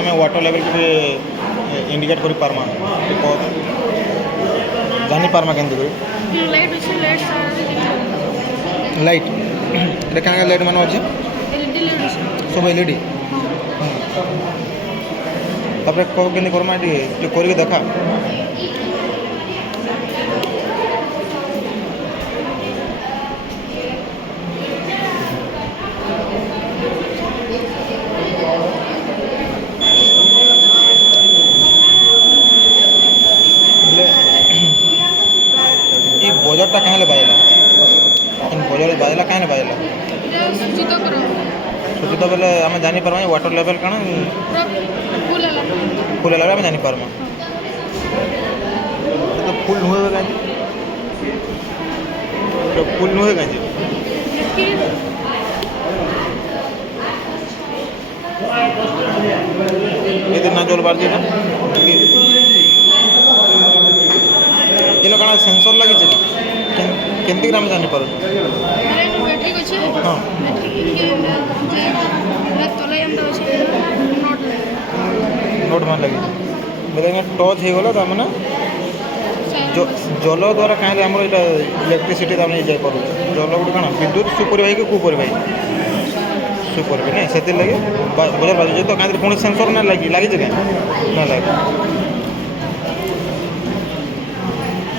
आम water level को भी इंडिकेट कर पार्मा जानी पार्मा के लाइट अच्छे लाइट लाइट ये क्या लाइट मान अच्छे एलईडी लाइट अच्छे सब एलईडी तापर कह के करमा ये करके देखा ये बजरटा कहाँ बाजला बजर बाजला कहाँ बाजला सूचित करो सूचित बेले आम जानीपार वाटर लेवल कण फुल है आम जानीपार तो फुल नुहे कहीं फुल नुहे कहीं ये ना जल बार ये कौन सेंसर लगी केमती आम जानीपार बैटरी अच्छे हाँ तले नोट मान लगी बोले टच हो गला मैंने जल द्वारा कहीं आम इलेक्ट्रिसिटी जापर जल गोटे कौन विद्युत सुपरिवाही कि कुपरिवाही सुपरिवाही नहीं से लगे बजार बाजू तो कहीं पुणी सेंसर ना लगी क्या ना लगे